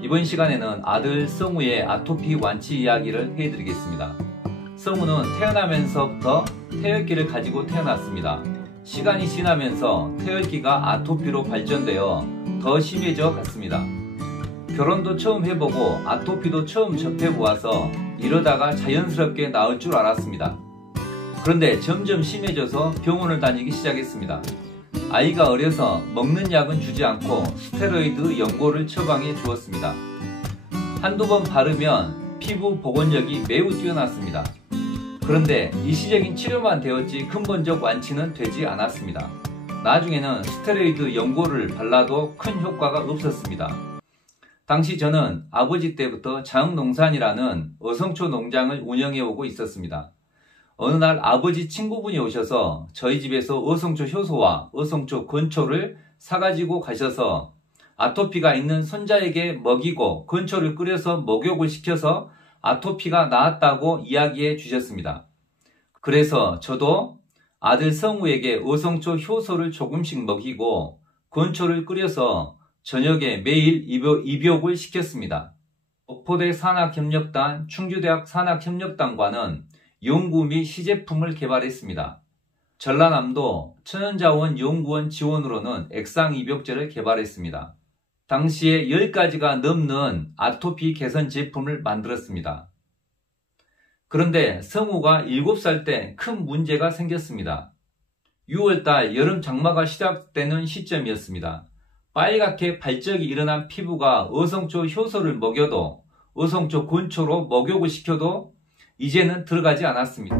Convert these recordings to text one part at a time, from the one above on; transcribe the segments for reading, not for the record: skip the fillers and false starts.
이번 시간에는 아들 성우의 아토피 완치 이야기를 해드리겠습니다. 성우는 태어나면서부터 태열기를 가지고 태어났습니다. 시간이 지나면서 태열기가 아토피로 발전되어 더 심해져 갔습니다. 결혼도 처음 해보고 아토피도 처음 접해보아서 이러다가 자연스럽게 나을 줄 알았습니다. 그런데 점점 심해져서 병원을 다니기 시작했습니다. 아이가 어려서 먹는 약은 주지 않고 스테로이드 연고를 처방해 주었습니다. 한두 번 바르면 피부 복원력이 매우 뛰어났습니다. 그런데 일시적인 치료만 되었지 근본적 완치는 되지 않았습니다. 나중에는 스테로이드 연고를 발라도 큰 효과가 없었습니다. 당시 저는 아버지 때부터 장흥농산이라는 어성초 농장을 운영해 오고 있었습니다. 어느 날 아버지 친구분이 오셔서 저희 집에서 어성초 효소와 어성초 건초를 사가지고 가셔서 아토피가 있는 손자에게 먹이고 건초를 끓여서 목욕을 시켜서 아토피가 나았다고 이야기해 주셨습니다. 그래서 저도 아들 성우에게 어성초 효소를 조금씩 먹이고 건초를 끓여서 저녁에 매일 입욕을 시켰습니다. 목포대 산학협력단, 충주대학 산학협력단과는 연구 및 시제품을 개발했습니다. 전라남도 천연자원 연구원 지원으로는 액상입욕제를 개발했습니다. 당시에 10가지가 넘는 아토피 개선 제품을 만들었습니다. 그런데 성우가 7살 때 큰 문제가 생겼습니다. 6월달 여름 장마가 시작되는 시점이었습니다. 빨갛게 발적이 일어난 피부가 어성초 효소를 먹여도 어성초 건초로 목욕을 시켜도 이제는 들어가지 않았습니다.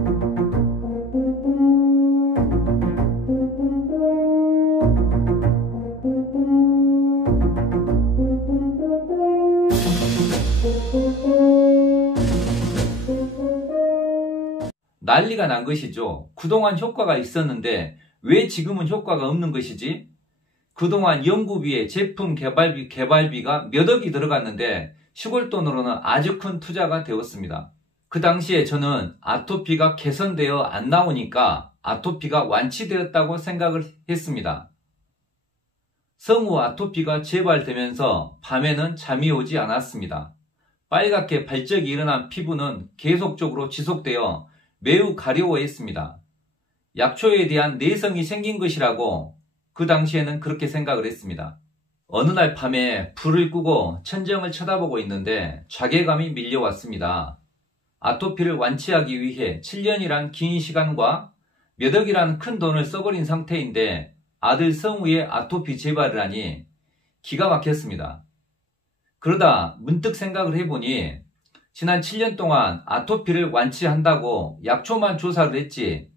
난리가 난 것이죠. 그동안 효과가 있었는데 왜 지금은 효과가 없는 것이지? 그동안 연구비에 제품 개발비가 몇 억이 들어갔는데 시골 돈으로는 아주 큰 투자가 되었습니다. 그 당시에 저는 아토피가 개선되어 안 나오니까 아토피가 완치되었다고 생각을 했습니다. 성우 아토피가 재발되면서 밤에는 잠이 오지 않았습니다. 빨갛게 발적이 일어난 피부는 계속적으로 지속되어 매우 가려워했습니다. 약초에 대한 내성이 생긴 것이라고 그 당시에는 그렇게 생각을 했습니다. 어느 날 밤에 불을 끄고 천정을 쳐다보고 있는데 자괴감이 밀려왔습니다. 아토피를 완치하기 위해 7년이란 긴 시간과 몇 억이란 큰 돈을 써버린 상태인데 아들 성우의 아토피 재발을 하니 기가 막혔습니다. 그러다 문득 생각을 해보니 지난 7년 동안 아토피를 완치한다고 약초만 조사를 했지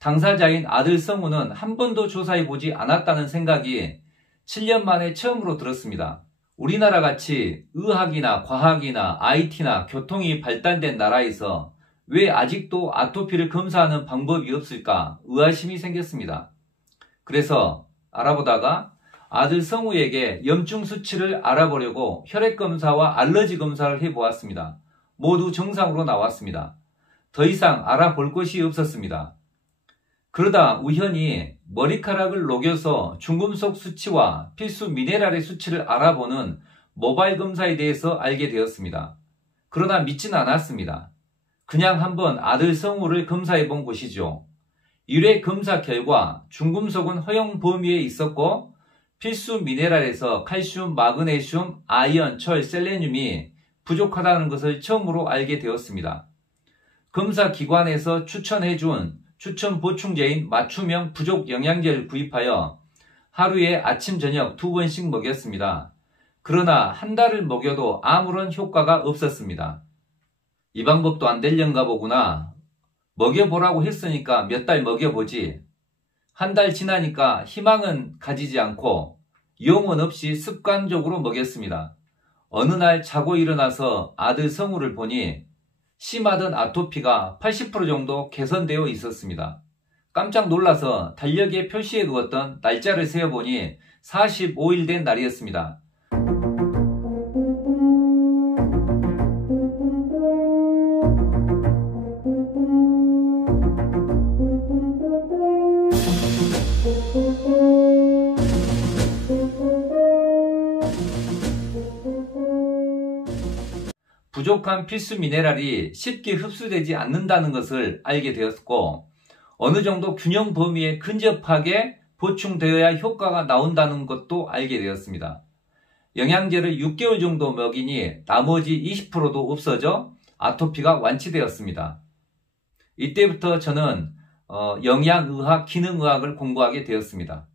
당사자인 아들 성우는 한 번도 조사해보지 않았다는 생각이 7년 만에 처음으로 들었습니다. 우리나라 같이 의학이나 과학이나 IT나 교통이 발달된 나라에서 왜 아직도 아토피를 검사하는 방법이 없을까 의아심이 생겼습니다. 그래서 알아보다가 아들 성우에게 염증 수치를 알아보려고 혈액검사와 알러지 검사를 해보았습니다. 모두 정상으로 나왔습니다. 더 이상 알아볼 것이 없었습니다. 그러다 우연히 머리카락을 녹여서 중금속 수치와 필수 미네랄의 수치를 알아보는 모바일 검사에 대해서 알게 되었습니다. 그러나 믿지는 않았습니다. 그냥 한번 아들 성우를 검사해 본 것이죠. 1회 검사 결과 중금속은 허용 범위에 있었고 필수 미네랄에서 칼슘, 마그네슘, 아연, 철, 셀레늄이 부족하다는 것을 처음으로 알게 되었습니다. 검사 기관에서 추천해준 추천 보충제인 맞춤형 부족 영양제를 구입하여 하루에 아침 저녁 2번씩 먹였습니다. 그러나 한 달을 먹여도 아무런 효과가 없었습니다. 이 방법도 안 되려는가 보구나. 먹여보라고 했으니까 몇 달 먹여보지. 한 달 지나니까 희망은 가지지 않고 영혼 없이 습관적으로 먹였습니다. 어느 날 자고 일어나서 아들 성우를 보니 심하던 아토피가 80% 정도 개선되어 있었습니다. 깜짝 놀라서 달력에 표시해 두었던 날짜를 세어보니 45일 된 날이었습니다. 부족한 필수 미네랄이 쉽게 흡수되지 않는다는 것을 알게 되었고, 어느 정도 균형 범위에 근접하게 보충되어야 효과가 나온다는 것도 알게 되었습니다. 영양제를 6개월 정도 먹이니 나머지 20%도 없어져 아토피가 완치되었습니다. 이때부터 저는 영양의학, 기능의학을 공부하게 되었습니다.